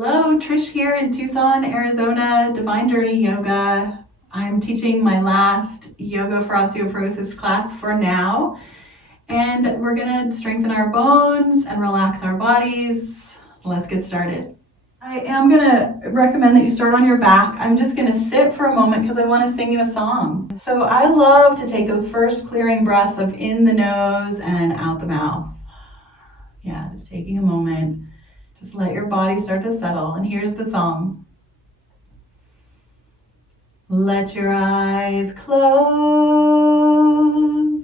Hello, Trish here in Tucson, Arizona, Divine Journey Yoga. I'm teaching my last Yoga for Osteoporosis class for now, and we're gonna strengthen our bones and relax our bodies. Let's get started. I am gonna recommend that you start on your back. I'm just gonna sit for a moment because I wanna sing you a song. So I love to take those first clearing breaths of in the nose and out the mouth. Yeah, just taking a moment. Just let your body start to settle. And here's the song. Let your eyes close.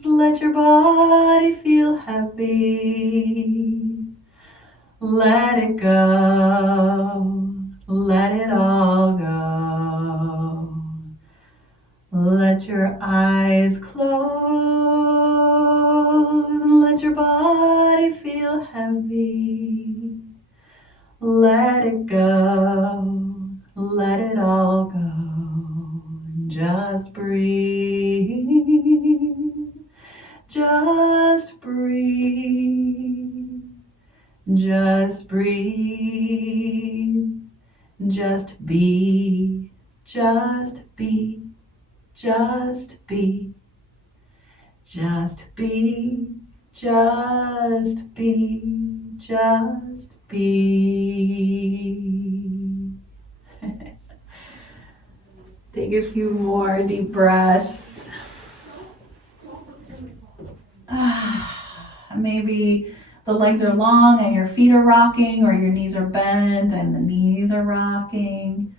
Let your body feel heavy. Let it go. Let it all go. Let your eyes close. Let your body feel heavy. Let it go, let it all go, just breathe, just breathe, just breathe, just be, just be, just be, just be, just be. Just be. Take a few more deep breaths. Maybe the legs are long and your feet are rocking, or your knees are bent and the knees are rocking.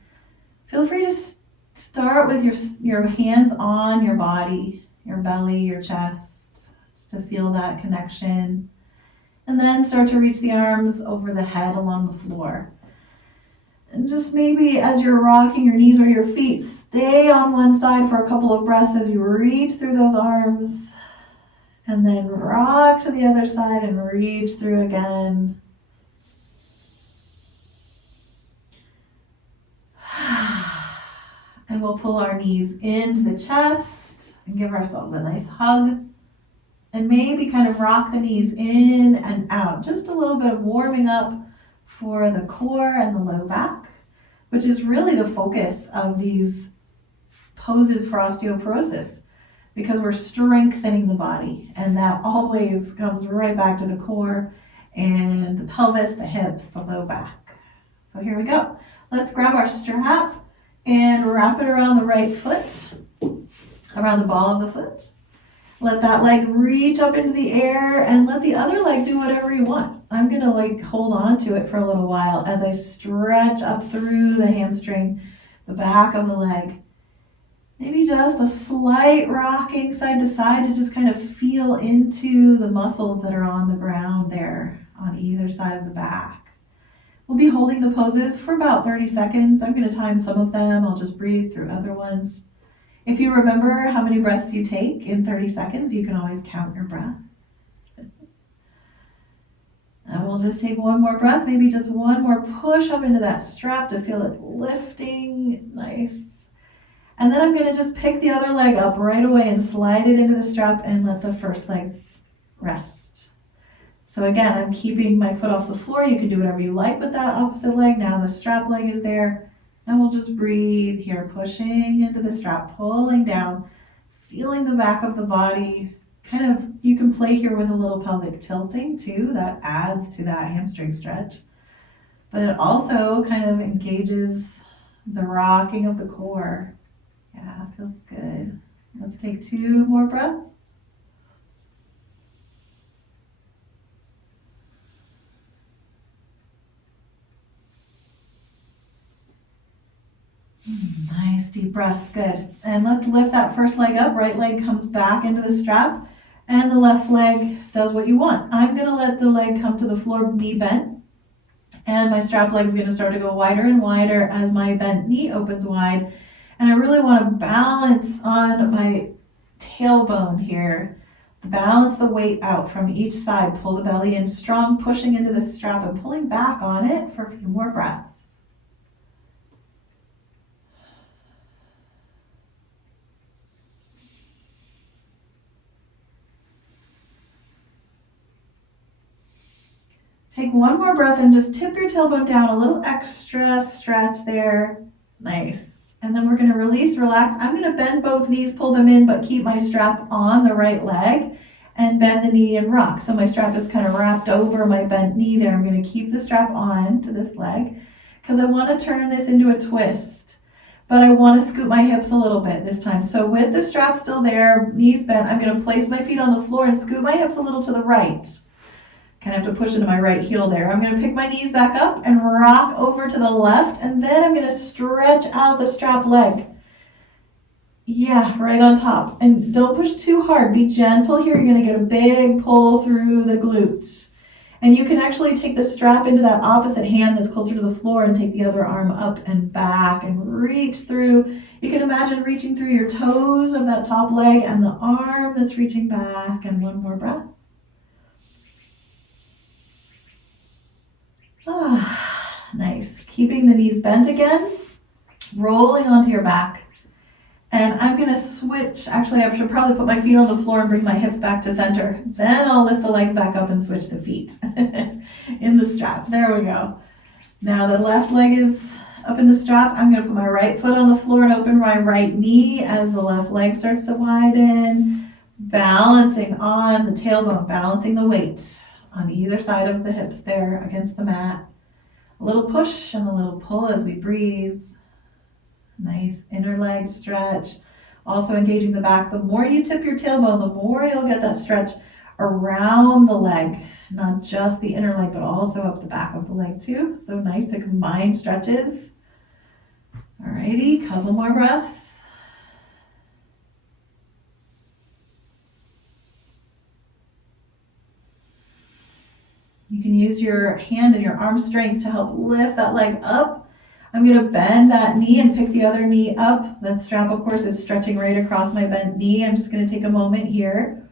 Feel free to start with your hands on your body, your belly, your chest, just to feel that connection. And then start to reach the arms over the head along the floor. And just maybe as you're rocking your knees or your feet, stay on one side for a couple of breaths as you reach through those arms. And then rock to the other side and reach through again. And we'll pull our knees into the chest and give ourselves a nice hug. And maybe kind of rock the knees in and out. Just a little bit of warming up for the core and the low back, which is really the focus of these poses for osteoporosis, because we're strengthening the body. And that always comes right back to the core and the pelvis, the hips, the low back. So here we go. Let's grab our strap and wrap it around the right foot, around the ball of the foot. Let that leg reach up into the air and let the other leg do whatever you want. I'm gonna hold on to it for a little while as I stretch up through the hamstring, the back of the leg. Maybe just a slight rocking side to side to just kind of feel into the muscles that are on the ground there on either side of the back. We'll be holding the poses for about 30 seconds. I'm gonna time some of them. I'll just breathe through other ones. If you remember how many breaths you take in 30 seconds, you can always count your breath. And we'll just take one more breath, maybe just one more push up into that strap to feel it lifting, nice. And then I'm gonna just pick the other leg up right away and slide it into the strap and let the first leg rest. So again, I'm keeping my foot off the floor. You can do whatever you like with that opposite leg. Now the strap leg is there. And we'll just breathe here, pushing into the strap, pulling down, feeling the back of the body. You can play here with a little pelvic tilting too. That adds to that hamstring stretch. But it also kind of engages the rocking of the core. Yeah, it feels good. Let's take 2 more breaths. Nice deep breaths, good. And let's lift that first leg up. Right leg comes back into the strap and the left leg does what you want. I'm gonna let the leg come to the floor, knee bent, and my strap leg is gonna start to go wider and wider as my bent knee opens wide. And I really wanna balance on my tailbone here. Balance the weight out from each side. Pull the belly in strong, pushing into the strap and pulling back on it for a few more breaths. Take one more breath and just tip your tailbone down, a little extra stretch there. Nice. And then we're going to release, relax. I'm going to bend both knees, pull them in, but keep my strap on the right leg and bend the knee and rock. So my strap is kind of wrapped over my bent knee there. I'm going to keep the strap on to this leg because I want to turn this into a twist, but I want to scoot my hips a little bit this time. So with the strap still there, knees bent, I'm going to place my feet on the floor and scoot my hips a little to the right. Kind of have to push into my right heel there. I'm going to pick my knees back up and rock over to the left, and then I'm going to stretch out the strap leg. Yeah, right on top. And don't push too hard. Be gentle here. You're going to get a big pull through the glutes. And you can actually take the strap into that opposite hand that's closer to the floor and take the other arm up and back and reach through. You can imagine reaching through your toes of that top leg and the arm that's reaching back. And one more breath. Ah, nice. Keeping the knees bent again, rolling onto your back. And I'm going to switch. Actually, I should probably put my feet on the floor and bring my hips back to center. Then I'll lift the legs back up and switch the feet in the strap. There we go. Now the left leg is up in the strap. I'm going to put my right foot on the floor and open my right knee as the left leg starts to widen. Balancing on the tailbone, balancing the weight on either side of the hips there against the mat. A little push and a little pull as we breathe. Nice inner leg stretch. Also engaging the back. The more you tip your tailbone, the more you'll get that stretch around the leg. Not just the inner leg, but also up the back of the leg too. So nice to combine stretches. Alrighty, couple more breaths. You can use your hand and your arm strength to help lift that leg up. I'm going to bend that knee and pick the other knee up. That strap, of course, is stretching right across my bent knee. I'm just going to take a moment here,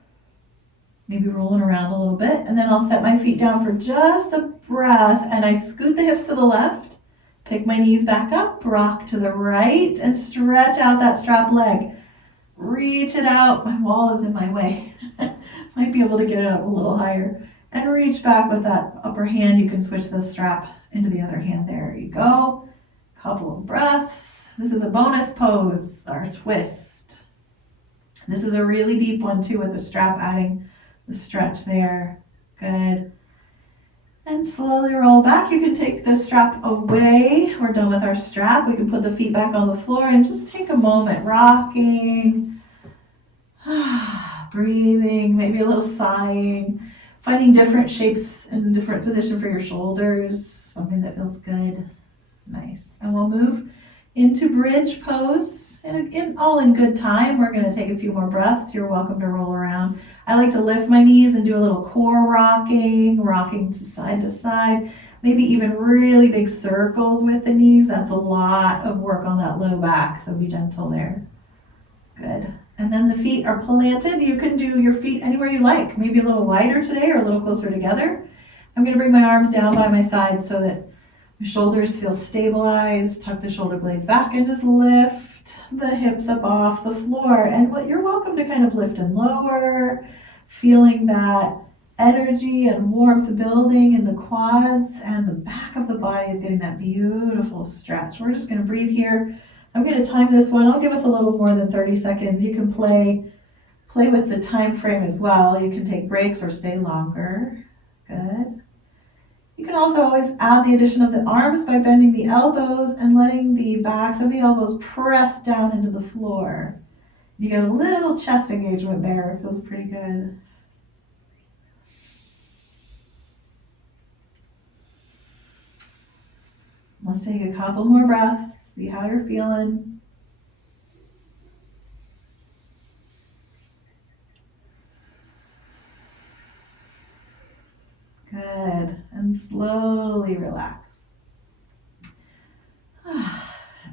maybe rolling around a little bit, and then I'll set my feet down for just a breath, and I scoot the hips to the left, pick my knees back up, rock to the right, and stretch out that strap leg. Reach it out. My wall is in my way. Might be able to get it up a little higher. And reach back with that upper hand. You can switch the strap into the other hand. There you go. Couple of breaths. This is a bonus pose, our twist. This is a really deep one too, with the strap adding the stretch there. Good. And slowly roll back. You can take the strap away. We're done with our strap. We can put the feet back on the floor and just take a moment, rocking, breathing, maybe a little sighing. Finding different shapes and different position for your shoulders, something that feels good. Nice. And we'll move into bridge pose. And all in good time. We're going to take a few more breaths. You're welcome to roll around. I like to lift my knees and do a little core rocking to side, maybe even really big circles with the knees. That's a lot of work on that low back, so be gentle there. Good. And then the feet are planted. You can do your feet anywhere you like, maybe a little wider today or a little closer together. I'm going to bring my arms down by my side so that my shoulders feel stabilized. Tuck the shoulder blades back and just lift the hips up off the floor. And you're welcome to kind of lift and lower, feeling that energy and warmth building in the quads, and the back of the body is getting that beautiful stretch. We're just going to breathe here. I'm going to time this one. I'll give us a little more than 30 seconds. You can play with the time frame as well. You can take breaks or stay longer. Good. You can also always add the addition of the arms by bending the elbows and letting the backs of the elbows press down into the floor. You get a little chest engagement there. It feels pretty good. Let's take a couple more breaths, see how you're feeling. Good. And slowly relax.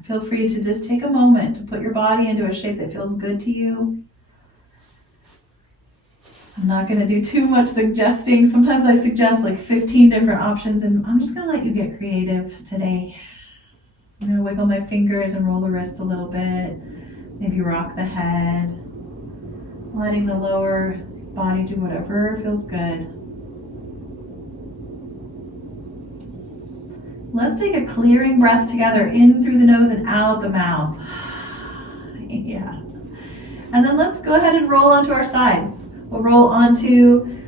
Feel free to just take a moment to put your body into a shape that feels good to you. I'm not going to do too much suggesting. Sometimes I suggest like 15 different options, and I'm just going to let you get creative today. I'm going to wiggle my fingers and roll the wrists a little bit. Maybe rock the head. Letting the lower body do whatever feels good. Let's take a clearing breath together, in through the nose and out the mouth. Yeah. And then let's go ahead and roll onto our sides. We'll roll onto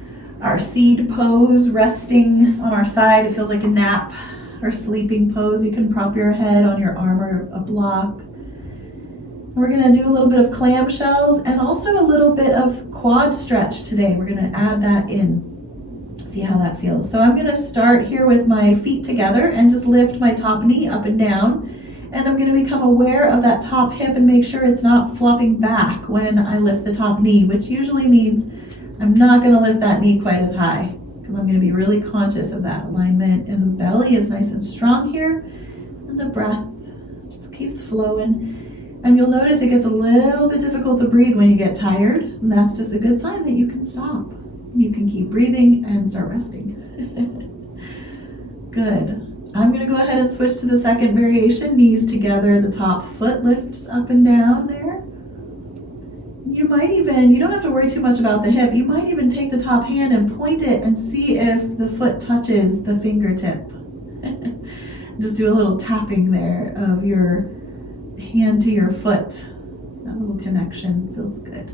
our seed pose, resting on our side. It feels like a nap or sleeping pose. You can prop your head on your arm or a block. We're going to do a little bit of clamshells and also a little bit of quad stretch today. We're going to add that in. See how that feels. So I'm going to start here with my feet together and just lift my top knee up and down. And I'm going to become aware of that top hip and make sure it's not flopping back when I lift the top knee, which usually means I'm not going to lift that knee quite as high because I'm going to be really conscious of that alignment. And the belly is nice and strong here. And the breath just keeps flowing. And you'll notice it gets a little bit difficult to breathe when you get tired. And that's just a good sign that you can stop. You can keep breathing and start resting. Good. I'm going to go ahead and switch to the second variation. Knees together, the top foot lifts up and down there. You don't have to worry too much about the hip. You might even take the top hand and point it and see if the foot touches the fingertip. Just do a little tapping there of your hand to your foot. That little connection feels good.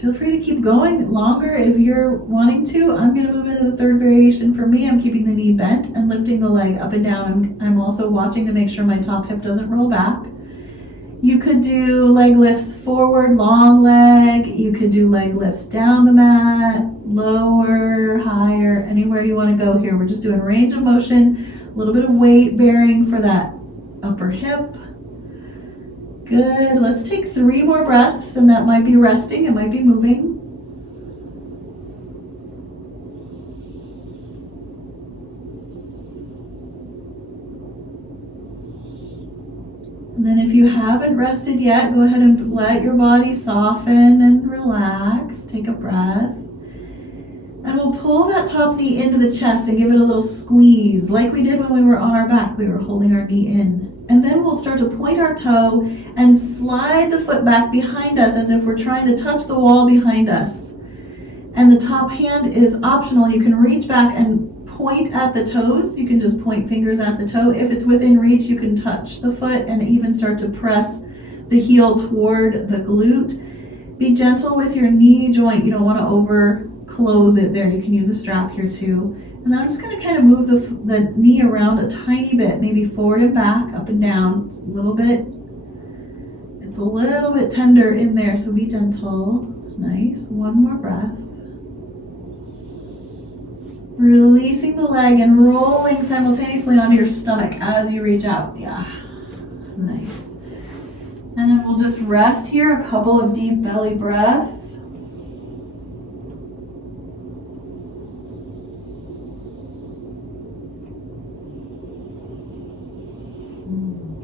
Feel free to keep going longer if you're wanting to. I'm going to move into the third variation. For me, I'm keeping the knee bent and lifting the leg up and down. I'm also watching to make sure my top hip doesn't roll back. You could do leg lifts forward, long leg. You could do leg lifts down the mat, lower, higher, anywhere you want to go here. We're just doing range of motion, a little bit of weight bearing for that upper hip. Good. Let's take 3 more breaths, and that might be resting, it might be moving. And then if you haven't rested yet, go ahead and let your body soften and relax. Take a breath. And we'll pull that top knee into the chest and give it a little squeeze, like we did when we were on our back. We were holding our knee in. And then we'll start to point our toe and slide the foot back behind us as if we're trying to touch the wall behind us. And the top hand is optional. You can reach back and point at the toes. You can just point fingers at the toe. If it's within reach, you can touch the foot and even start to press the heel toward the glute. Be gentle with your knee joint. You don't want to over close it there. You can use a strap here too. And then I'm just going to kind of move the knee around a tiny bit, maybe forward and back, up and down. It's a little bit tender in there, so be gentle. Nice. One more breath. Releasing the leg and rolling simultaneously onto your stomach as you reach out. Yeah. Nice. And then we'll just rest here, a couple of deep belly breaths.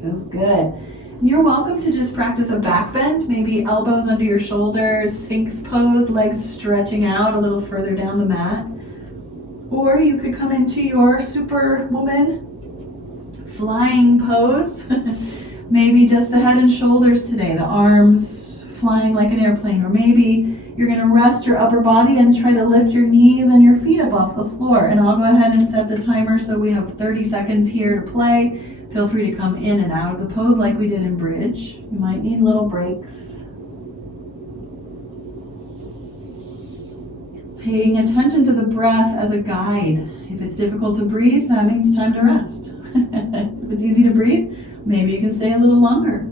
Feels good. And you're welcome to just practice a back bend, maybe elbows under your shoulders, sphinx pose, legs stretching out a little further down the mat. Or you could come into your superwoman flying pose. Maybe just the head and shoulders today, the arms flying like an airplane. Or maybe you're going to rest your upper body and try to lift your knees and your feet up off the floor. And I'll go ahead and set the timer so we have 30 seconds here to play. Feel free to come in and out of the pose like we did in bridge. You might need little breaks. Paying attention to the breath as a guide. If it's difficult to breathe, that means time to rest. If it's easy to breathe, maybe you can stay a little longer.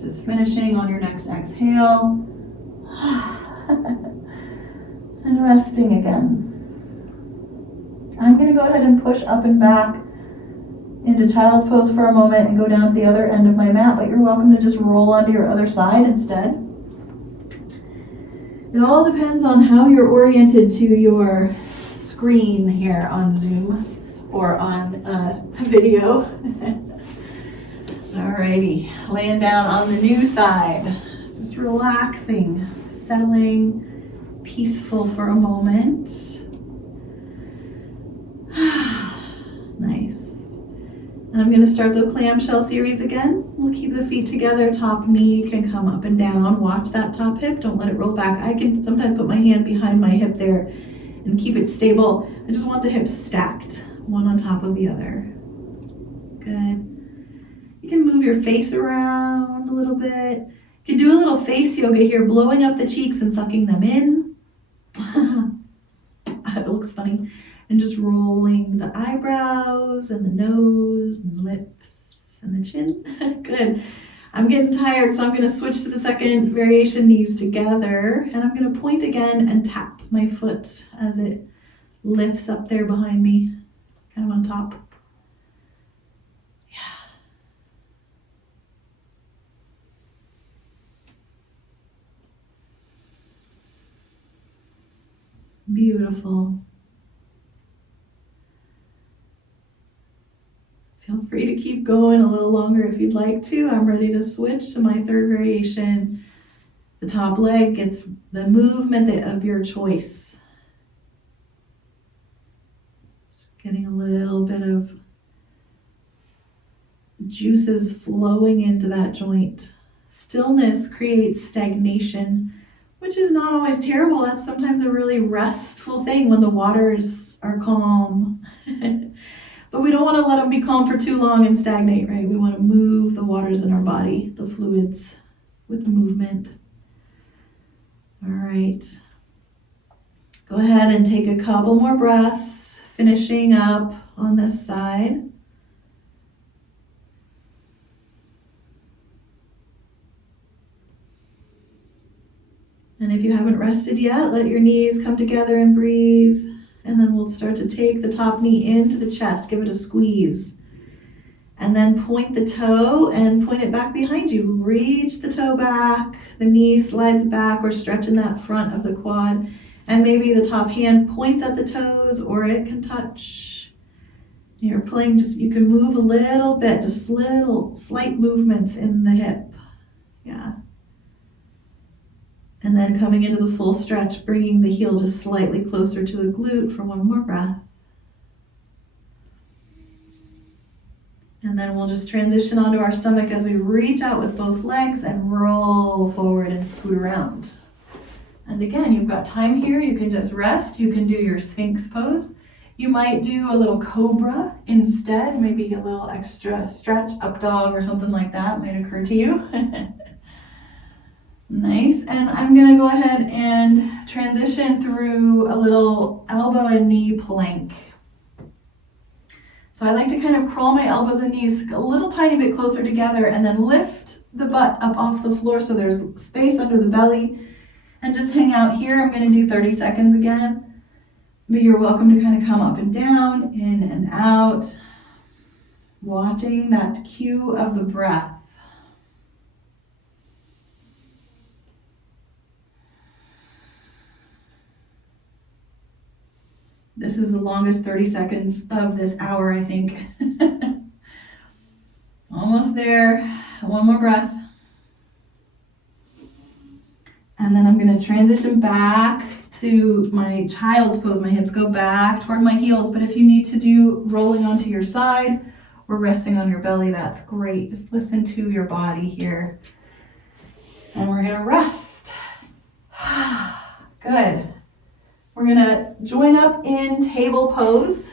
Just finishing on your next exhale. And resting again. I'm going to go ahead and push up and back into child's pose for a moment and go down to the other end of my mat, but you're welcome to just roll onto your other side instead. It all depends on how you're oriented to your screen here on Zoom or on video. Alrighty, laying down on the new side, just relaxing, settling, peaceful for a moment. Nice. And I'm gonna start the clamshell series again. We'll keep the feet together, top knee can come up and down. Watch that top hip, don't let it roll back. I can sometimes put my hand behind my hip there and keep it stable. I just want the hips stacked, one on top of the other. Good. You can move your face around a little bit. You can do a little face yoga here, blowing up the cheeks and sucking them in. It looks funny. And just rolling the eyebrows and the nose and the lips and the chin. Good. I'm getting tired, so I'm going to switch to the second variation, knees together. And I'm going to point again and tap my foot as it lifts up there behind me, kind of on top. Yeah. Beautiful. Feel free to keep going a little longer if you'd like to. I'm ready to switch to my third variation. The top leg gets the movement of your choice. Just getting a little bit of juices flowing into that joint. Stillness creates stagnation, which is not always terrible. That's sometimes a really restful thing when the waters are calm. But we don't want to let them be calm for too long and stagnate, right? We want to move the waters in our body, the fluids, with movement. All right. Go ahead and take a couple more breaths, finishing up on this side. And if you haven't rested yet, let your knees come together and breathe. And then we'll start to take the top knee into the chest, give it a squeeze. And then point the toe and point it back behind you. Reach the toe back, the knee slides back. We're stretching that front of the quad. And maybe the top hand points at the toes or it can touch. You're playing, you can move a little bit, just little slight movements in the hip. Yeah. And then coming into the full stretch, bringing the heel just slightly closer to the glute for one more breath. And then we'll just transition onto our stomach as we reach out with both legs and roll forward and scoot around. And again, you've got time here. You can just rest. You can do your Sphinx pose. You might do a little cobra instead, maybe a little extra stretch, up dog or something like that might occur to you. Nice, and I'm gonna go ahead and transition through a little elbow and knee plank. So I like to kind of crawl my elbows and knees a little tiny bit closer together and then lift the butt up off the floor so there's space under the belly and just hang out here. I'm gonna do 30 seconds again, but you're welcome to kind of come up and down, in and out, watching that cue of the breath. This is the longest 30 seconds of this hour, I think. Almost there. One more breath. And then I'm going to transition back to my child's pose. My hips go back toward my heels, but if you need to do rolling onto your side or resting on your belly, that's great. Just listen to your body here. And we're going to rest. Good. We're gonna join up in table pose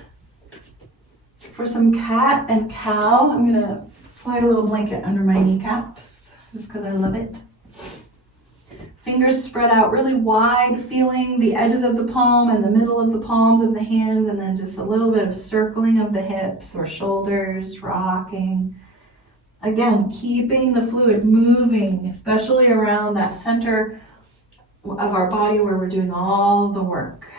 for some cat and cow. I'm gonna slide a little blanket under my kneecaps just because I love it. Fingers spread out really wide, feeling the edges of the palm and the middle of the palms of the hands, and then just a little bit of circling of the hips or shoulders, rocking. Again, keeping the fluid moving, especially around that center of our body where we're doing all the work.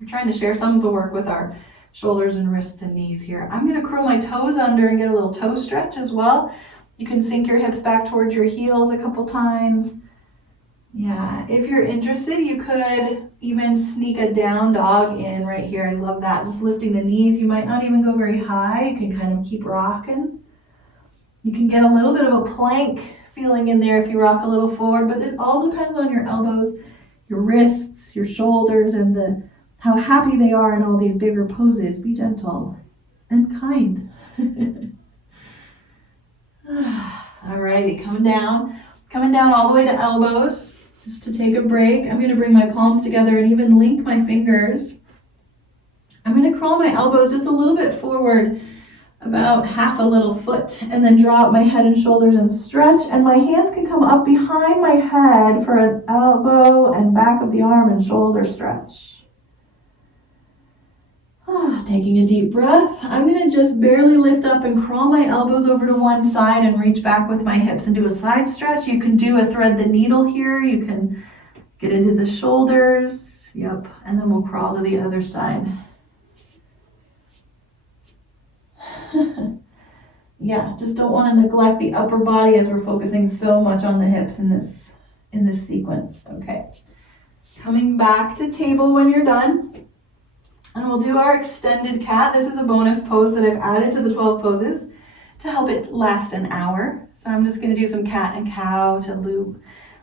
We're trying to share some of the work with our shoulders and wrists and knees here. I'm going to curl my toes under and get a little toe stretch as well. You can sink your hips back towards your heels a couple times. Yeah, if you're interested, you could even sneak a down dog in right here. I love that. Just lifting the knees. You might not even go very high. You can kind of keep rocking. You can get a little bit of a plank feeling in there if you rock a little forward, but it all depends on your elbows, your wrists, your shoulders, and how happy they are in all these bigger poses. Be gentle and kind. Alrighty, coming down all the way to elbows, just to take a break. I'm gonna bring my palms together and even link my fingers. I'm gonna crawl my elbows just a little bit forward, about half a little foot, and then draw up my head and shoulders and stretch, and my hands can come up behind my head for an elbow and back of the arm and shoulder stretch. Taking a deep breath, I'm going to just barely lift up and crawl my elbows over to one side and reach back with my hips and do a side stretch. You can do a thread the needle here. You can get into the shoulders. Yep. And then we'll crawl to the other side. Yeah, just don't want to neglect the upper body as we're focusing so much on the hips in this sequence. Okay. Coming back to table when you're done. And we'll do our extended cat. This is a bonus pose that I've added to the 12 poses to help it last an hour. So I'm just going to do some cat and cow to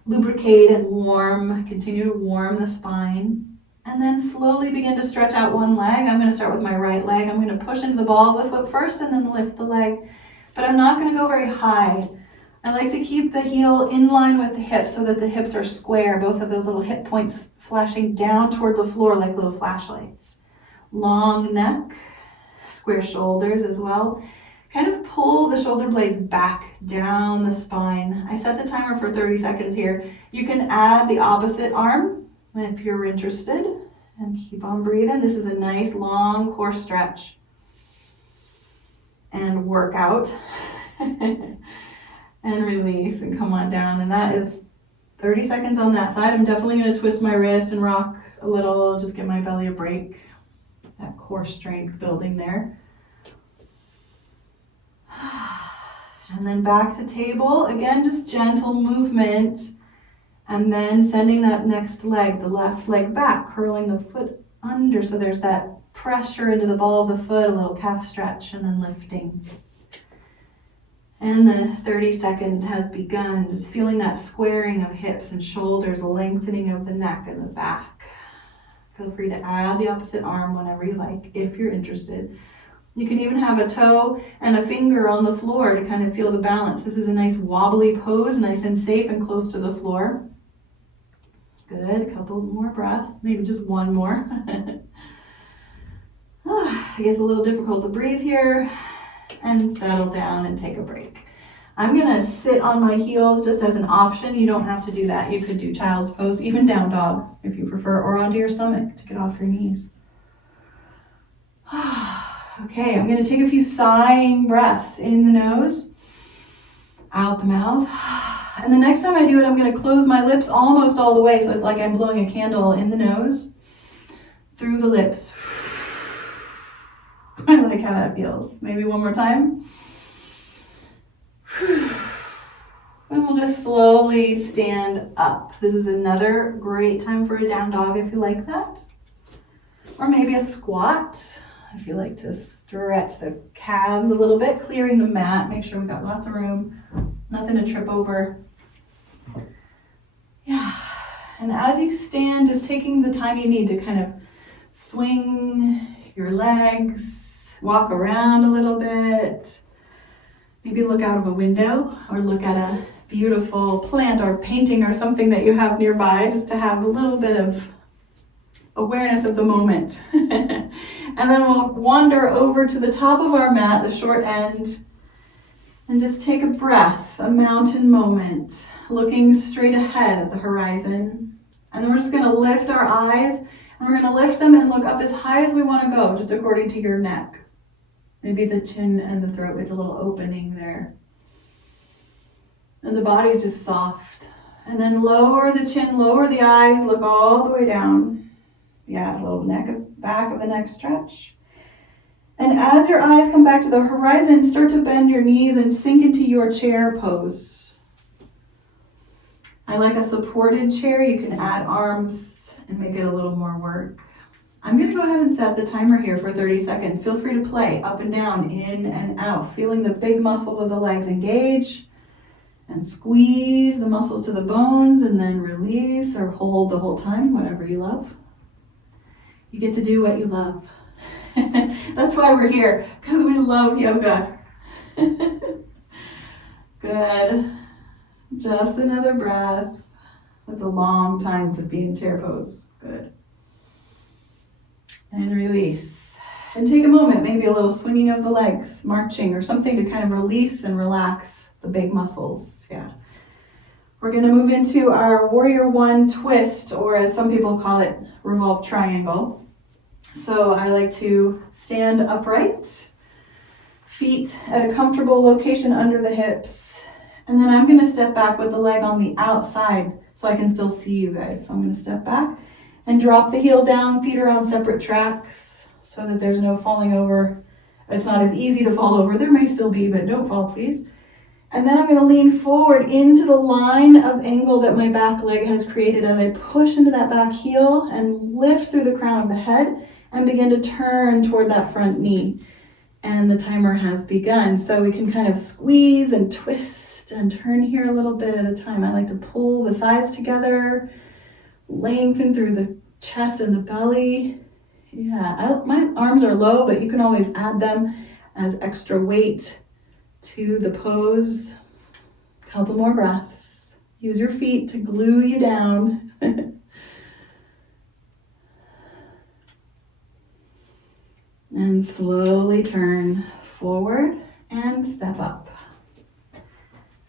lubricate and continue to warm the spine. And then slowly begin to stretch out one leg. I'm going to start with my right leg. I'm going to push into the ball of the foot first and then lift the leg. But I'm not going to go very high. I like to keep the heel in line with the hip so that the hips are square, both of those little hip points flashing down toward the floor like little flashlights. Long neck, square shoulders as well. Kind of pull the shoulder blades back down the spine. I set the timer for 30 seconds here. You can add the opposite arm if you're interested, and keep on breathing. This is a nice long core stretch and workout. And release and come on down. And that is 30 seconds on that side. I'm definitely going to twist my wrist and rock a little, just give my belly a break. That core strength building there. And then back to table. Again, just gentle movement. And then sending that next leg, the left leg back, curling the foot under. So there's that pressure into the ball of the foot, a little calf stretch, and then lifting. And the 30 seconds has begun. Just feeling that squaring of hips and shoulders, a lengthening of the neck and the back. Feel free to add the opposite arm whenever you like, if you're interested. You can even have a toe and a finger on the floor to kind of feel the balance. This is a nice wobbly pose, nice and safe and close to the floor. Good, a couple more breaths, maybe just one more. It gets a little difficult to breathe here, and settle down and take a break. I'm gonna sit on my heels just as an option. You don't have to do that. You could do child's pose, even down dog if you prefer, or onto your stomach to get off your knees. Okay, I'm gonna take a few sighing breaths in the nose, out the mouth. And the next time I do it, I'm gonna close my lips almost all the way, so it's like I'm blowing a candle in the nose, through the lips. I like how that feels. Maybe one more time. And we'll just slowly stand up. This is another great time for a down dog if you like that. Or maybe a squat if you like to stretch the calves a little bit, clearing the mat. Make sure we've got lots of room, nothing to trip over. Yeah. And as you stand, just taking the time you need to kind of swing your legs, walk around a little bit. Maybe look out of a window or look at a beautiful plant or painting or something that you have nearby, just to have a little bit of awareness of the moment. And then we'll wander over to the top of our mat, the short end, and just take a breath, a mountain moment, looking straight ahead at the horizon. And then we're just going to lift our eyes, and we're going to lift them and look up as high as we want to go, just according to your neck. Maybe the chin and the throat gets a little opening there. And the body's just soft. And then lower the chin, lower the eyes, look all the way down. Yeah, a little back of the neck stretch. And as your eyes come back to the horizon, start to bend your knees and sink into your chair pose. I like a supported chair. You can add arms and make it a little more work. I'm going to go ahead and set the timer here for 30 seconds. Feel free to play up and down, in and out, feeling the big muscles of the legs engage, and squeeze the muscles to the bones, and then release or hold the whole time, whatever you love. You get to do what you love. That's why we're here, because we love yoga. Good. Just another breath. That's a long time to be in chair pose. Good. And release. And take a moment, maybe a little swinging of the legs, marching, or something to kind of release and relax the big muscles. Yeah. We're going to move into our Warrior One twist, or as some people call it, revolved triangle. So I like to stand upright, feet at a comfortable location under the hips. And then I'm going to step back with the leg on the outside so I can still see you guys. So I'm going to step back and drop the heel down, feet are on separate tracks so that there's no falling over. It's not as easy to fall over. There may still be, but don't fall, please. And then I'm going to lean forward into the line of angle that my back leg has created as I push into that back heel and lift through the crown of the head and begin to turn toward that front knee. And the timer has begun. So we can kind of squeeze and twist and turn here a little bit at a time. I like to pull the thighs together, lengthen through the chest and the belly. Yeah, my arms are low, but you can always add them as extra weight to the pose. A couple more breaths. Use your feet to glue you down. And slowly turn forward and step up.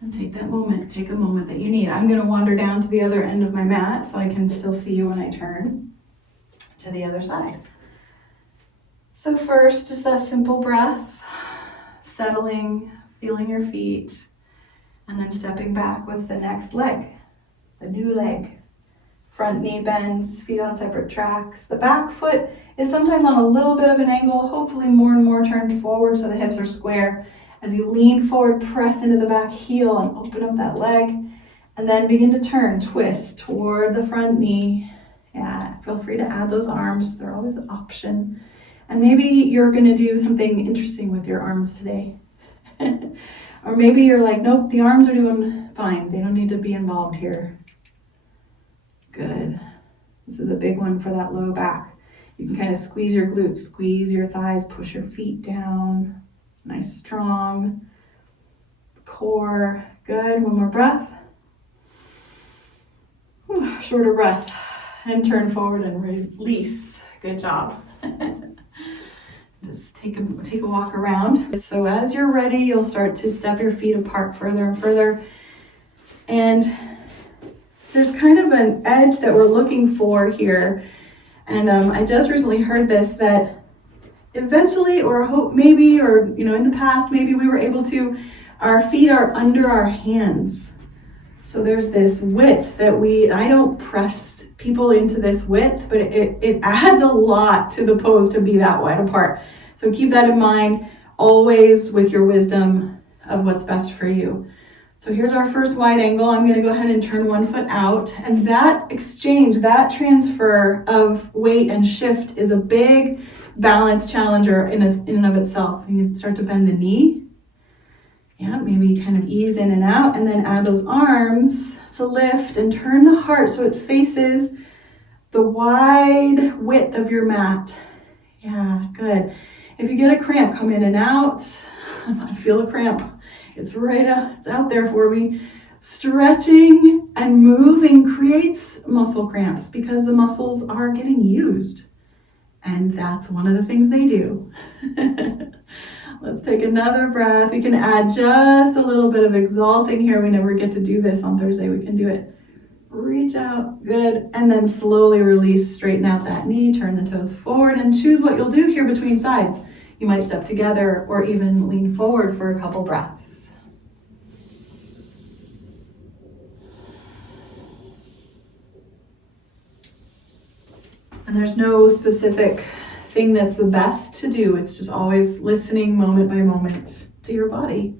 And take a moment that you need. I'm going to wander down to the other end of my mat so I can still see you when I turn to the other side. So first, just that simple breath, settling, feeling your feet, and then stepping back with the next leg, the new leg. Front knee bends, feet on separate tracks. The back foot is sometimes on a little bit of an angle, hopefully more and more turned forward so the hips are square. As you lean forward, press into the back heel and open up that leg, and then begin to turn, twist toward the front knee. Yeah, feel free to add those arms. They're always an option. And maybe you're going to do something interesting with your arms today. Or maybe you're like, nope, the arms are doing fine. They don't need to be involved here. Good. This is a big one for that low back. You can kind of squeeze your glutes, squeeze your thighs, push your feet down. Nice, strong core. Good. One more breath. Shorter breath. And turn forward and release. Good job. Just take a walk around. So as you're ready, you'll start to step your feet apart further and further. And there's kind of an edge that we're looking for here. And I just recently heard this, that eventually, or hope maybe, or in the past, maybe we were able to, our feet are under our hands. So there's this width that I don't press people into this width, but it adds a lot to the pose to be that wide apart. So keep that in mind, always with your wisdom of what's best for you. So here's our first wide angle. I'm going to go ahead and turn one foot out. And that exchange, that transfer of weight and shift is a big balance challenger in and of itself. You can start to bend the knee. Yeah, maybe kind of ease in and out, and then add those arms to lift and turn the heart so it faces the wide width of your mat. Yeah, good. If you get a cramp, come in and out. I feel a cramp. It's it's out there for me. Stretching and moving creates muscle cramps because the muscles are getting used. And that's one of the things they do. Let's take another breath. We can add just a little bit of exalting here. We never get to do this on Thursday. We can do it. Reach out, good. And then slowly release, straighten out that knee, turn the toes forward, and choose what you'll do here between sides. You might step together or even lean forward for a couple breaths. And there's no specific thing that's the best to do. It's just always listening moment by moment to your body.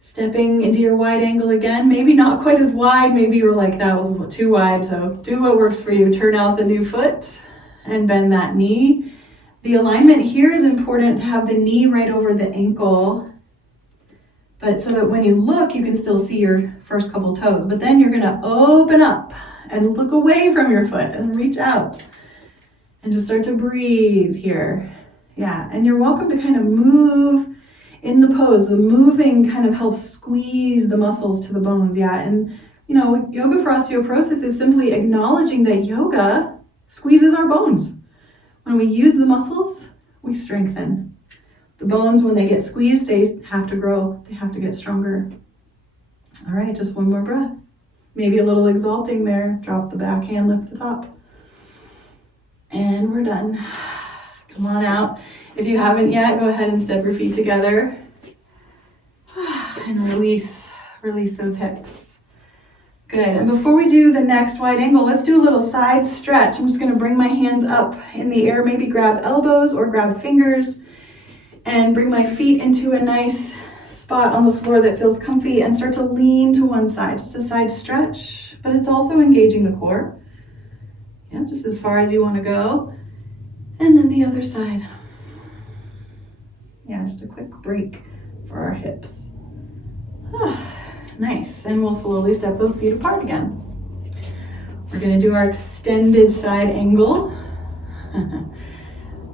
Stepping into your wide angle again, maybe not quite as wide. Maybe you were like, that was too wide. So do what works for you. Turn out the new foot and bend that knee. The alignment here is important to have the knee right over the ankle, but so that when you look, you can still see your first couple toes. But then you're going to open up and look away from your foot and reach out. And just start to breathe here. Yeah, and you're welcome to kind of move in the pose. The moving kind of helps squeeze the muscles to the bones, yeah. And you know, yoga for osteoporosis is simply acknowledging that yoga squeezes our bones. When we use the muscles, we strengthen. The bones, when they get squeezed, they have to grow. They have to get stronger. All right, just one more breath. Maybe a little exalting there. Drop the back hand, lift the top. And we're done. Come on out. If you haven't yet, go ahead and step your feet together. And release those hips. Good. And before we do the next wide angle, let's do a little side stretch. I'm just going to bring my hands up in the air, maybe grab elbows or grab fingers, and bring my feet into a nice spot on the floor that feels comfy and start to lean to one side. Just a side stretch, but it's also engaging the core. Yeah, just as far as you want to go. And then the other side. Yeah, just a quick break for our hips. Nice. And we'll slowly step those feet apart again. We're going to do our extended side angle.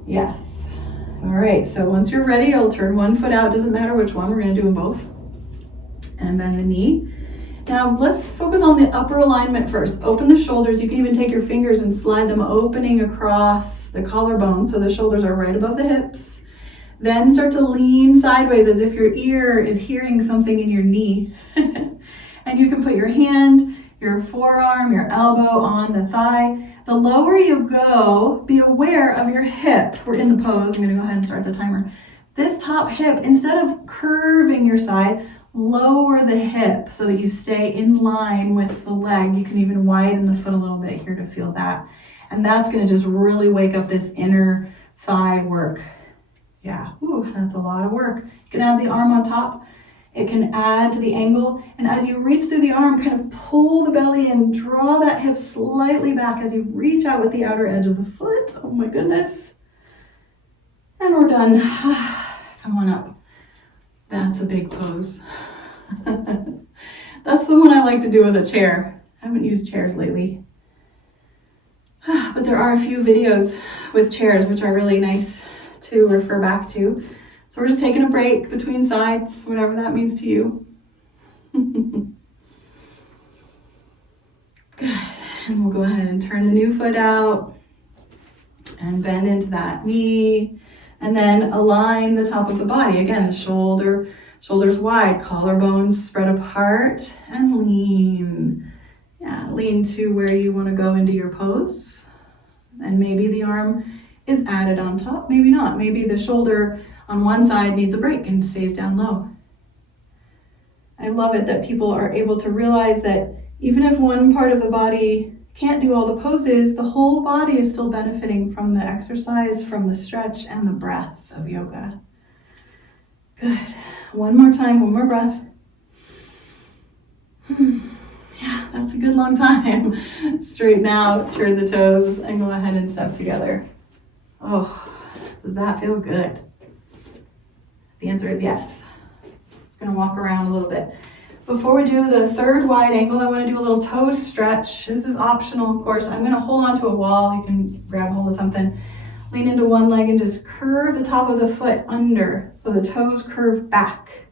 Yes. All right. So once you're ready, I'll turn one foot out. Doesn't matter which one. We're going to do them both. And bend the knee. Now let's focus on the upper alignment first. Open the shoulders. You can even take your fingers and slide them opening across the collarbone so the shoulders are right above the hips. Then start to lean sideways as if your ear is hearing something in your knee. And you can put your hand, your forearm, your elbow on the thigh. The lower you go, be aware of your hip. We're in the pose. I'm going to go ahead and start the timer. This top hip, instead of curving your side, lower the hip so that you stay in line with the leg. You can even widen the foot a little bit here to feel that. And that's going to just really wake up this inner thigh work. Yeah, ooh, that's a lot of work. You can add the arm on top. It can add to the angle. And as you reach through the arm, kind of pull the belly in, draw that hip slightly back as you reach out with the outer edge of the foot. Oh my goodness. And we're done. Come on up. That's a big pose. That's the one I like to do with a chair. I haven't used chairs lately. But there are a few videos with chairs which are really nice to refer back to. So we're just taking a break between sides, whatever that means to you. Good. And we'll go ahead and turn the new foot out and bend into that knee. And then align the top of the body. Again, the shoulders wide, collarbones spread apart, and lean. Yeah, lean to where you want to go into your pose. And maybe the arm is added on top, maybe not. Maybe the shoulder on one side needs a break and stays down low. I love it that people are able to realize that even if one part of the body can't do all the poses, the whole body is still benefiting from the exercise, from the stretch, and the breath of yoga. Good. One more time, one more breath. Yeah, that's a good long time. Straighten out, turn the toes, and go ahead and step together. Oh, does that feel good? The answer is yes. Just gonna walk around a little bit. Before we do the third wide angle, I want to do a little toe stretch. This is optional, of course. I'm going to hold onto a wall. You can grab hold of something. Lean into one leg and just curve the top of the foot under so the toes curve back.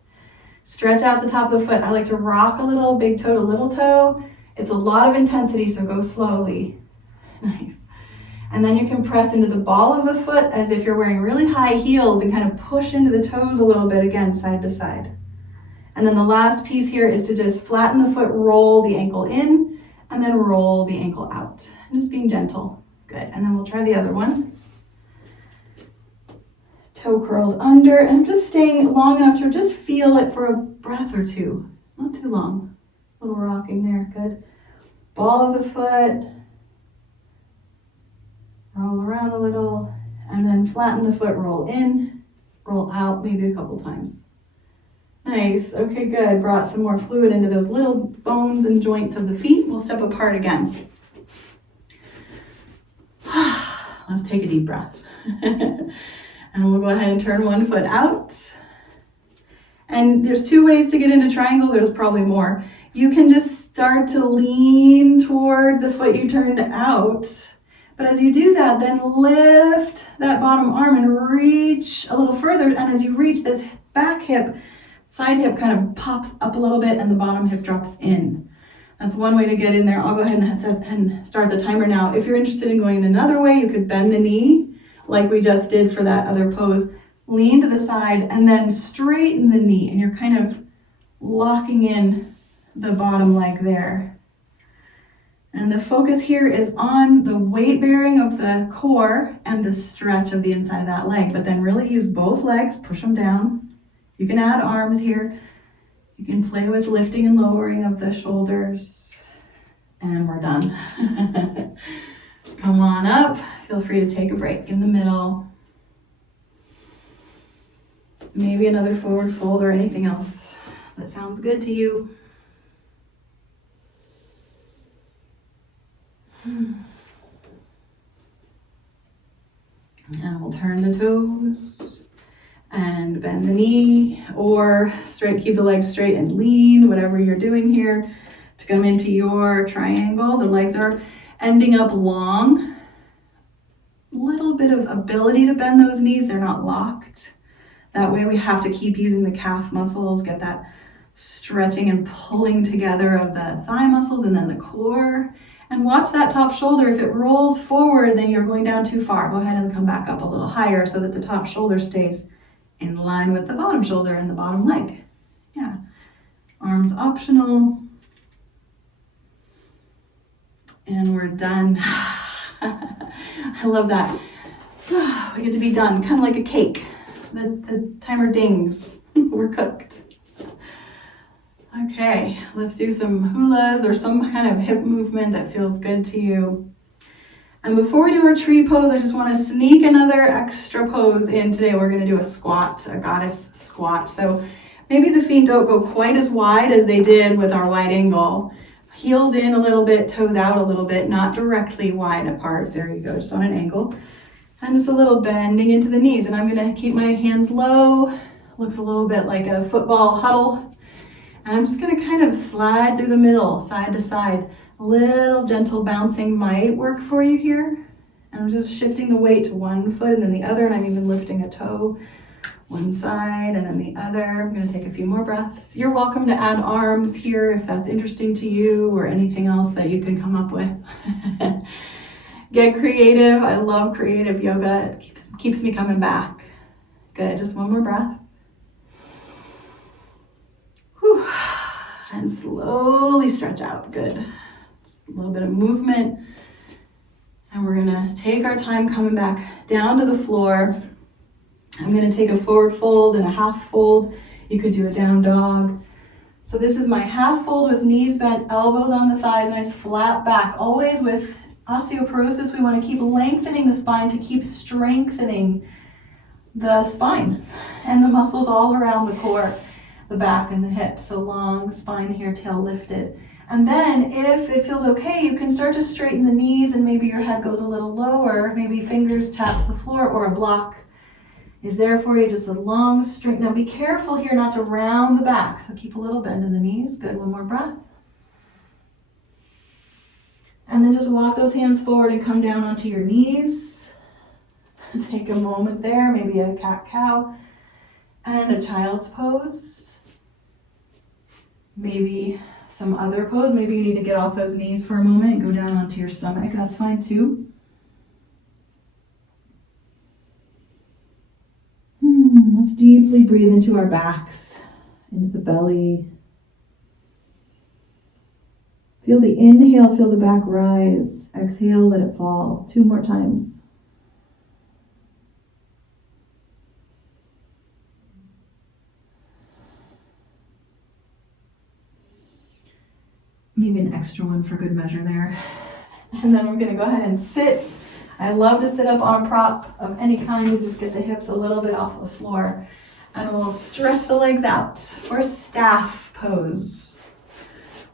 Stretch out the top of the foot. I like to rock a little, big toe to little toe. It's a lot of intensity, so go slowly. Nice. And then you can press into the ball of the foot as if you're wearing really high heels and kind of push into the toes a little bit, again, side to side. And then the last piece here is to just flatten the foot, roll the ankle in, and then roll the ankle out. Just being gentle. Good. And then we'll try the other one. Toe curled under, and I'm just staying long enough to just feel it for a breath or two. Not too long. A little rocking there. Good. Ball of the foot. Roll around a little, and then flatten the foot, roll in, roll out, maybe a couple times. Nice. Okay, good. Brought some more fluid into those little bones and joints of the feet. We'll step apart again. Let's take a deep breath. And we'll go ahead and turn one foot out. And there's two ways to get into triangle. There's probably more. You can just start to lean toward the foot you turned out, But as you do that, then lift that bottom arm and reach a little further. And as you reach, this back hip, side hip kind of pops up a little bit and the bottom hip drops in. That's one way to get in there. I'll go ahead and start the timer now. If you're interested in going another way, you could bend the knee like we just did for that other pose. Lean to the side and then straighten the knee. And you're kind of locking in the bottom leg there. And the focus here is on the weight bearing of the core and the stretch of the inside of that leg. But then really use both legs, push them down. You can add arms here. You can play with lifting and lowering of the shoulders. And we're done. Come on up. Feel free to take a break in the middle. Maybe another forward fold or anything else that sounds good to you. And we'll turn the toes and bend the knee, or straight, keep the legs straight and lean, whatever you're doing here to come into your triangle. The legs are ending up long. Little bit of ability to bend those knees, they're not locked. That way we have to keep using the calf muscles, get that stretching and pulling together of the thigh muscles and then the core. And watch that top shoulder. If it rolls forward, then you're going down too far. Go ahead and come back up a little higher so that the top shoulder stays in line with the bottom shoulder and the bottom leg. Yeah. Arms optional. And we're done. I love that. We get to be done, kind of like a cake. The timer dings. We're cooked. Okay, let's do some hulas or some kind of hip movement that feels good to you. And before we do our tree pose, I just want to sneak another extra pose in today. We're going to do a squat, a goddess squat. So maybe the feet don't go quite as wide as they did with our wide angle. Heels in a little bit, toes out a little bit, not directly wide apart. There you go, just on an angle. And just a little bending into the knees. And I'm going to keep my hands low. Looks a little bit like a football huddle. And I'm just going to kind of slide through the middle, side to side. A little gentle bouncing might work for you here. And I'm just shifting the weight to one foot and then the other, and I'm even lifting a toe, one side and then the other. I'm going to take a few more breaths. You're welcome to add arms here if that's interesting to you, or anything else that you can come up with. Get creative. I love creative yoga. It keeps me coming back. Good. Just one more breath. Whew. And slowly stretch out. Good. Just a little bit of movement. And we're going to take our time coming back down to the floor. I'm going to take a forward fold and a half fold. You could do a down dog. So this is my half fold with knees bent, elbows on the thighs, nice flat back. Always with osteoporosis, we want to keep lengthening the spine to keep strengthening the spine and the muscles all around the core, the back and the hips. So long spine here, tail lifted. And then if it feels okay, you can start to straighten the knees and maybe your head goes a little lower, maybe fingers tap the floor or a block is there for you, just a long straight. Now be careful here not to round the back, so keep a little bend in the knees. Good, one more breath. And then just walk those hands forward and come down onto your knees. Take a moment there, maybe a cat-cow and a child's pose. Maybe some other pose. Maybe you need to get off those knees for a moment and go down onto your stomach. That's fine too. Let's deeply breathe into our backs, into the belly. Feel the inhale, feel the back rise. Exhale, let it fall. 2 more times. Maybe an extra one for good measure there. And then we're going to go ahead and sit. I love to sit up on a prop of any kind to just get the hips a little bit off the floor. And we'll stretch the legs out for staff pose.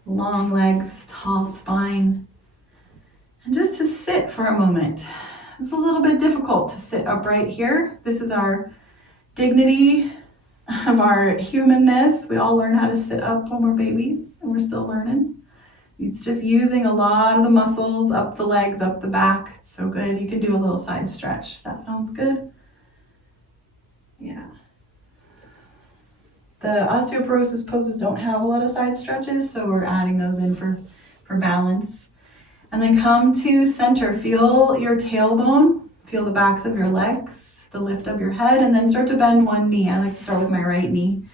Long legs, tall spine. And just to sit for a moment. It's a little bit difficult to sit upright here. This is our dignity of our humanness. We all learn how to sit up when we're babies, and we're still learning. It's just using a lot of the muscles up the legs, up the back. It's so good. You can do a little side stretch. That sounds good. Yeah. The osteoporosis poses don't have a lot of side stretches, so we're adding those in for balance. And then come to center. Feel your tailbone, feel the backs of your legs, the lift of your head, and then start to bend one knee. I like to start with my right knee.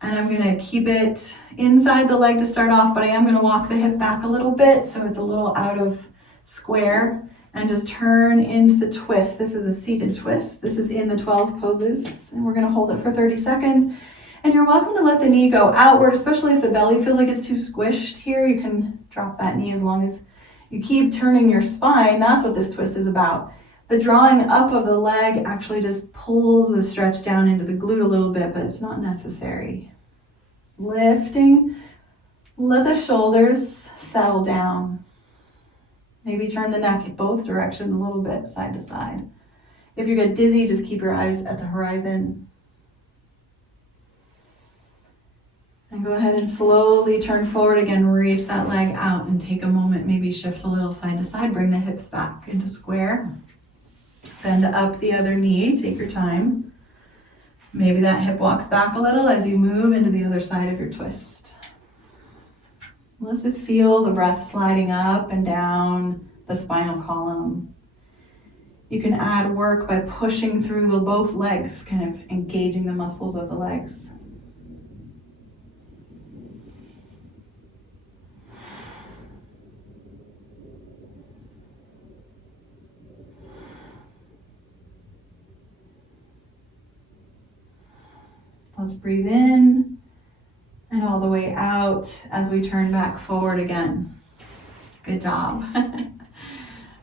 And I'm gonna keep it inside the leg to start off, but I am gonna walk the hip back a little bit so it's a little out of square, and just turn into the twist. This is a seated twist. This is in the 12 poses, and we're gonna hold it for 30 seconds. And you're welcome to let the knee go outward, especially if the belly feels like it's too squished here. You can drop that knee as long as you keep turning your spine. That's what this twist is about. The drawing up of the leg actually just pulls the stretch down into the glute a little bit, but it's not necessary. Lifting, let the shoulders settle down. Maybe turn the neck in both directions a little bit, side to side. If you get dizzy, just keep your eyes at the horizon. And go ahead and slowly turn forward again, reach that leg out and take a moment, maybe shift a little side to side, bring the hips back into square. Bend up the other knee, take your time. Maybe that hip walks back a little as you move into the other side of your twist. Let's just feel the breath sliding up and down the spinal column. You can add work by pushing through both legs, kind of engaging the muscles of the legs. Let's breathe in and all the way out as we turn back forward again. Good job.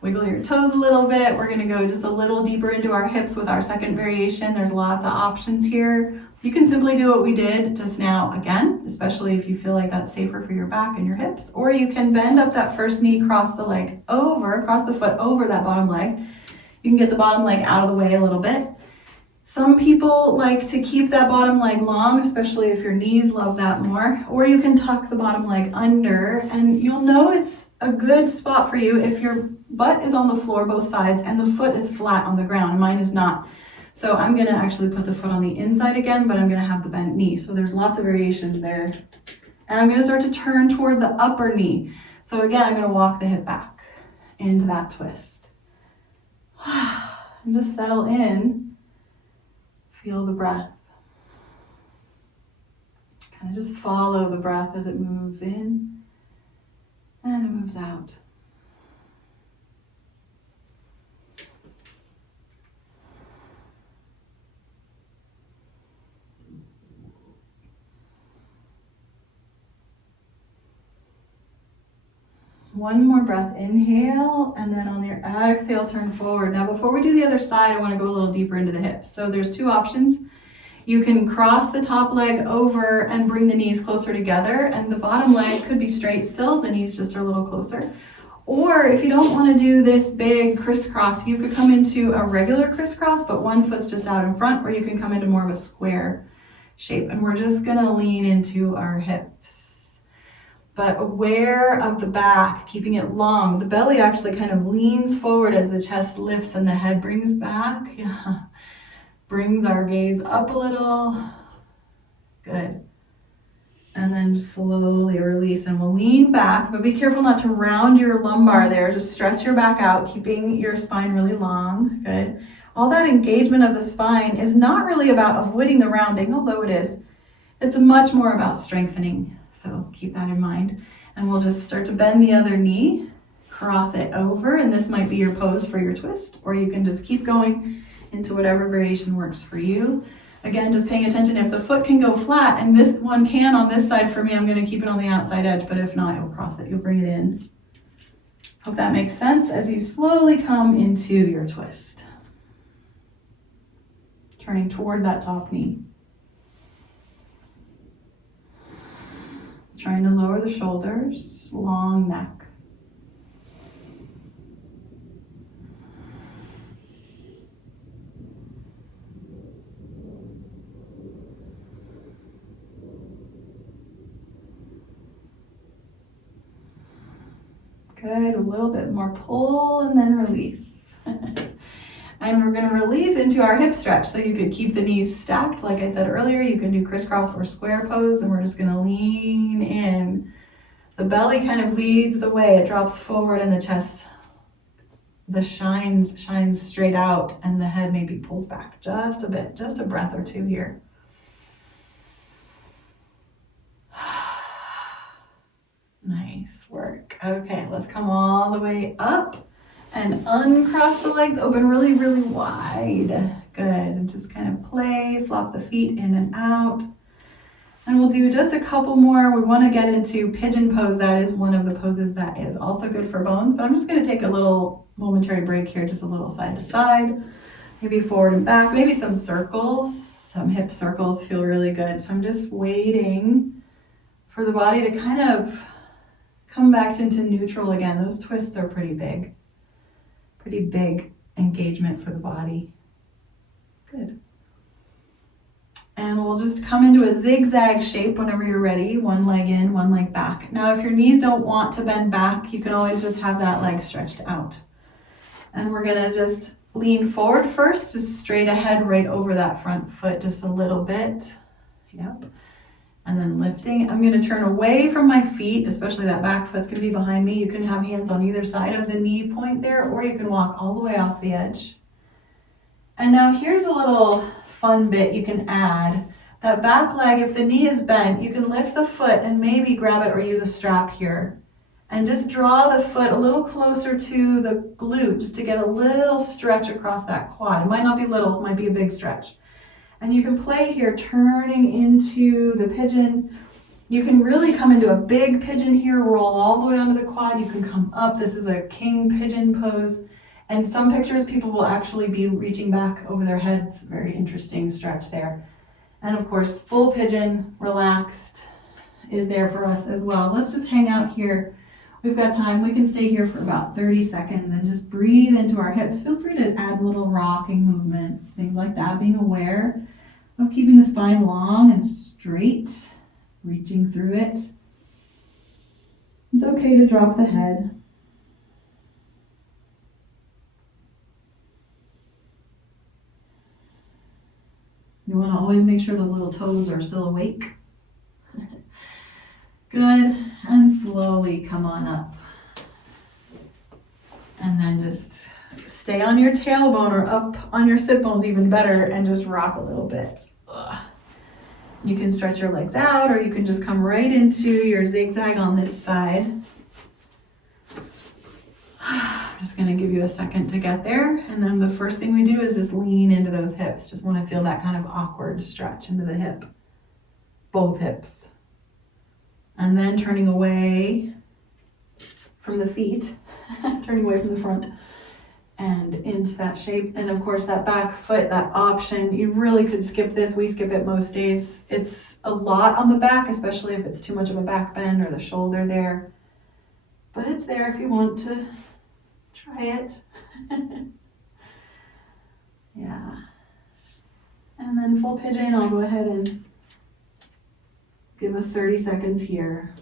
Wiggle your toes a little bit. We're gonna go just a little deeper into our hips with our second variation. There's lots of options here. You can simply do what we did just now again, especially if you feel like that's safer for your back and your hips, or you can bend up that first knee, cross the foot over that bottom leg. You can get the bottom leg out of the way a little bit. Some people like to keep that bottom leg long, especially if your knees love that more, or you can tuck the bottom leg under, and you'll know it's a good spot for you if your butt is on the floor, both sides, and the foot is flat on the ground. Mine is not. So I'm gonna actually put the foot on the inside again, but I'm gonna have the bent knee. So there's lots of variations there. And I'm gonna start to turn toward the upper knee. So again, I'm gonna walk the hip back into that twist. And just settle in. Feel the breath. Kind of just follow the breath as it moves in and it moves out. One more breath, inhale, and then on your exhale, turn forward. Now, before we do the other side, I want to go a little deeper into the hips. So there's two options. You can cross the top leg over and bring the knees closer together, and the bottom leg could be straight still, the knees just are a little closer. Or if you don't want to do this big crisscross, you could come into a regular crisscross, but one foot's just out in front, or you can come into more of a square shape. And we're just going to lean into our hips. But aware of the back, keeping it long. The belly actually kind of leans forward as the chest lifts and the head brings back. Yeah. Brings our gaze up a little. Good. And then slowly release, and we'll lean back, but be careful not to round your lumbar there. Just stretch your back out, keeping your spine really long. Good. All that engagement of the spine is not really about avoiding the rounding, although it is. It's much more about strengthening. So keep that in mind. And we'll just start to bend the other knee, cross it over, and this might be your pose for your twist, or you can just keep going into whatever variation works for you. Again, just paying attention. If the foot can go flat, and this one can on this side for me, I'm going to keep it on the outside edge, but if not, you'll cross it. You'll bring it in. Hope that makes sense as you slowly come into your twist. Turning toward that top knee. Trying to lower the shoulders, long neck. Good, a little bit more pull and then release. And we're gonna release into our hip stretch. So you could keep the knees stacked. Like I said earlier, you can do crisscross or square pose, and we're just gonna lean in. The belly kind of leads the way. It drops forward and the chest, the shines straight out, and the head maybe pulls back just a bit, just a breath or two here. Nice work. Okay, let's come all the way up and uncross the legs, open really, really wide. Good, and just kind of play, flop the feet in and out. And we'll do just a couple more. We want to get into pigeon pose. That is one of the poses that is also good for bones, but I'm just going to take a little momentary break here, just a little side to side, maybe forward and back, maybe some circles, some hip circles feel really good. So I'm just waiting for the body to kind of come back into neutral again. Those twists are pretty big engagement for the body. Good. And we'll just come into a zigzag shape whenever you're ready. One leg in, one leg back. Now, if your knees don't want to bend back, you can always just have that leg stretched out. And we're gonna just lean forward first, just straight ahead, right over that front foot, just a little bit. Yep. And then lifting. I'm gonna turn away from my feet, especially that back foot's gonna be behind me. You can have hands on either side of the knee point there, or you can walk all the way off the edge. And now here's a little fun bit you can add. That back leg, if the knee is bent, you can lift the foot and maybe grab it or use a strap here. And just draw the foot a little closer to the glute, just to get a little stretch across that quad. It might not be little, it might be a big stretch. And you can play here, turning into the pigeon. You can really come into a big pigeon here, roll all the way onto the quad. You can come up. This is a king pigeon pose. And some pictures, people will actually be reaching back over their heads. Very interesting stretch there. And of course, full pigeon, relaxed, is there for us as well. Let's just hang out here. We've got time. We can stay here for about 30 seconds and just breathe into our hips. Feel free to add little rocking movements, things like that, being aware of keeping the spine long and straight, reaching through it. It's okay to drop the head. You want to always make sure those little toes are still awake. Good, and slowly come on up. And then just stay on your tailbone or up on your sit bones, even better, and just rock a little bit. You can stretch your legs out, or you can just come right into your zigzag on this side. I'm just going to give you a second to get there. And then the first thing we do is just lean into those hips. Just want to feel that kind of awkward stretch into the hip. Both hips. And then turning away from the feet, turning away from the front and into that shape. And of course that back foot, that option, you really could skip this. We skip it most days. It's a lot on the back, especially if it's too much of a back bend or the shoulder there. But it's there if you want to try it. Yeah. And then full pigeon, I'll go ahead and give us 30 seconds here.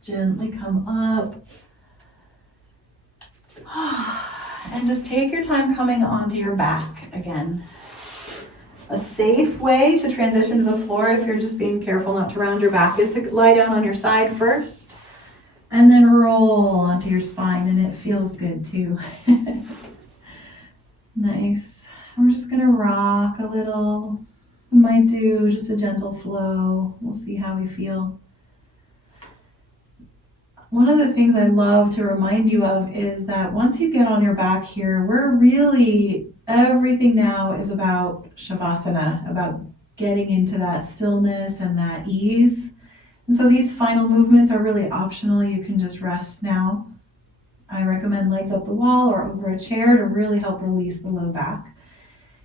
Gently come up. And just take your time coming onto your back again. A safe way to transition to the floor, if you're just being careful not to round your back, is to lie down on your side first and then roll onto your spine, and it feels good too. Nice. We're just gonna rock a little. We might do just a gentle flow. We'll see how we feel. One of the things I love to remind you of is that once you get on your back here, everything now is about Shavasana, about getting into that stillness and that ease. And so these final movements are really optional. You can just rest now. I recommend legs up the wall or over a chair to really help release the low back.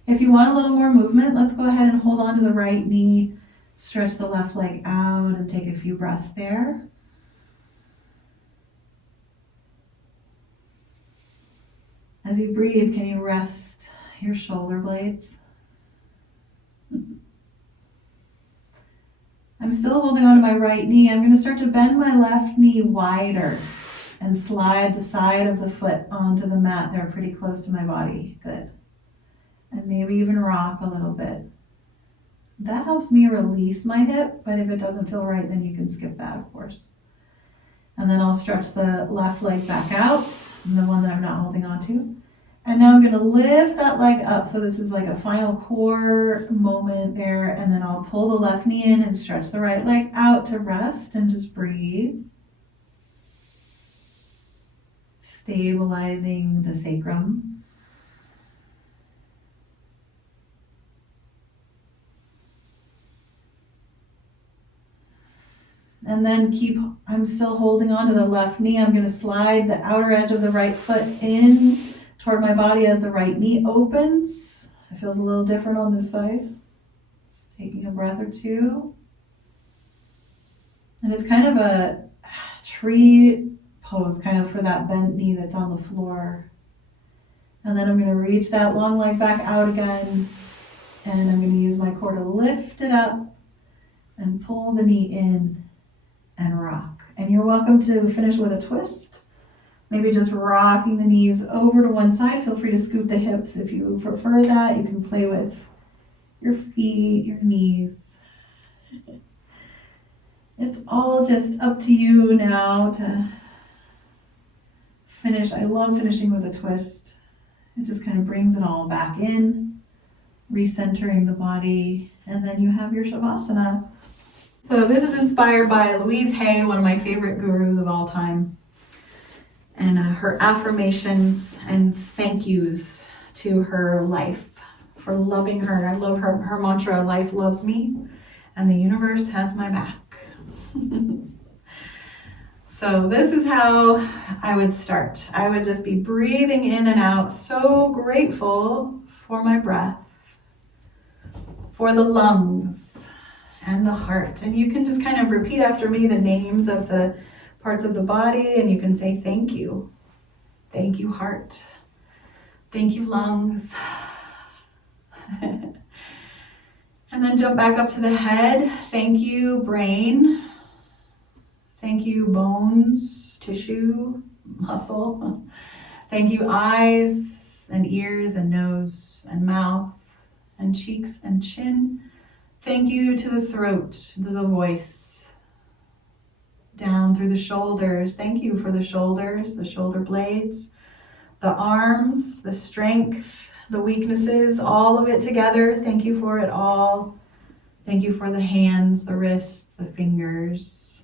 If you want a little more movement, let's go ahead and hold on to the right knee, stretch the left leg out and take a few breaths there. As you breathe, can you rest your shoulder blades? I'm still holding on to my right knee. I'm going to start to bend my left knee wider and slide the side of the foot onto the mat there pretty close to my body. Good. And maybe even rock a little bit. That helps me release my hip, but if it doesn't feel right, then you can skip that, of course. And then I'll stretch the left leg back out, the one that I'm not holding on to. And now I'm going to lift that leg up. So this is like a final core moment there. And then I'll pull the left knee in and stretch the right leg out to rest and just breathe. Stabilizing the sacrum. And then I'm still holding on to the left knee. I'm going to slide the outer edge of the right foot in toward my body as the right knee opens. It feels a little different on this side. Just taking a breath or two. And it's kind of a tree pose, kind of for that bent knee that's on the floor. And then I'm going to reach that long leg back out again. And I'm going to use my core to lift it up and pull the knee in and rock. And you're welcome to finish with a twist. Maybe just rocking the knees over to one side. Feel free to scoop the hips if you prefer that. You can play with your feet, your knees. It's all just up to you now to finish. I love finishing with a twist. It just kind of brings it all back in, recentering the body, and then you have your Shavasana. So this is inspired by Louise Hay, one of my favorite gurus of all time. And her affirmations and thank yous to her life for loving her. I love her mantra, life loves me and the universe has my back. So this is how I would start. I would just be breathing in and out, so grateful for my breath, for the lungs and the heart. And you can just kind of repeat after me the names of the parts of the body, and you can say thank you. Thank you, heart. Thank you, lungs. And then jump back up to the head. Thank you, brain. Thank you, bones, tissue, muscle. Thank you, eyes and ears and nose and mouth and cheeks and chin. Thank you to the throat, to the voice. Down through the shoulders. Thank you for the shoulders, the shoulder blades, the arms, the strength, the weaknesses, all of it together. Thank you for it all. Thank you for the hands, the wrists, the fingers.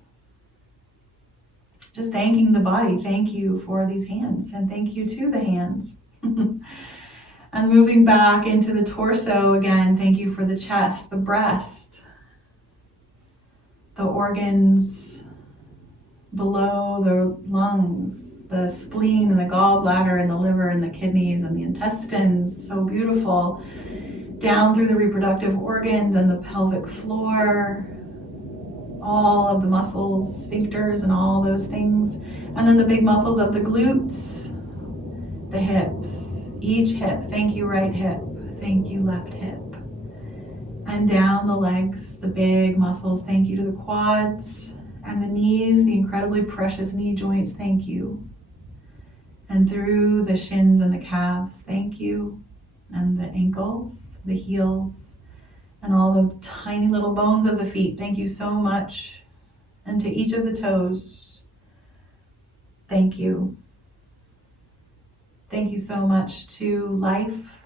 Just thanking the body. Thank you for these hands, and thank you to the hands. And moving back into the torso again. Thank you for the chest, the breast, the organs below the lungs, the spleen and the gallbladder and the liver and the kidneys and the intestines. So beautiful. Down through the reproductive organs and the pelvic floor, all of the muscles, sphincters and all those things. And then the big muscles of the glutes, the hips, each hip. Thank you, right hip. Thank you, left hip. And down the legs, the big muscles. Thank you to the quads and the knees, the incredibly precious knee joints. Thank you. And through the shins and the calves. Thank you. And the ankles, the heels, and all the tiny little bones of the feet. Thank you so much. And to each of the toes, thank you. Thank you so much to life,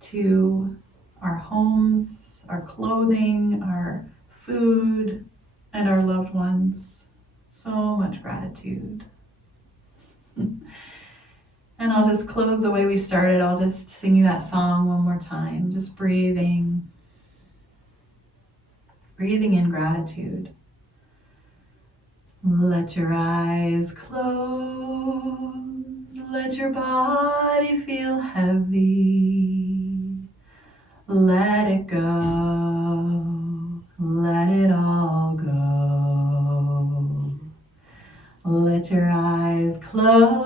to our homes, our clothing, our food, and our loved ones. So much gratitude. And I'll just close the way we started. I'll just sing you that song one more time. Just breathing in gratitude. Let your eyes close. Let your body feel heavy. Let it go. Let it all go. Let your eyes close.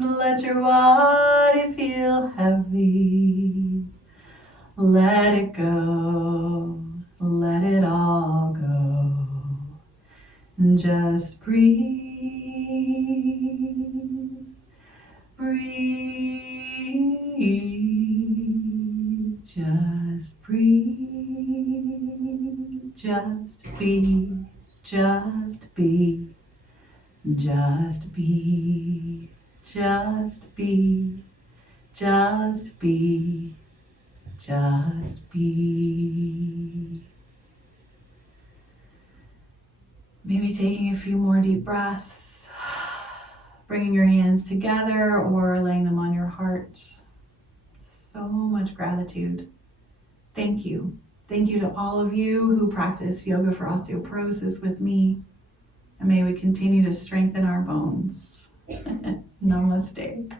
Let your body feel heavy. Let it go. Let it all go. Just breathe. Breathe. Just breathe. Just be. Just be. Just be. Just be. Just be. Just be. Maybe taking a few more deep breaths, bringing your hands together or laying them on your heart. So much gratitude. Thank you. Thank you to all of you who practice yoga for osteoporosis with me. And may we continue to strengthen our bones. Namaste.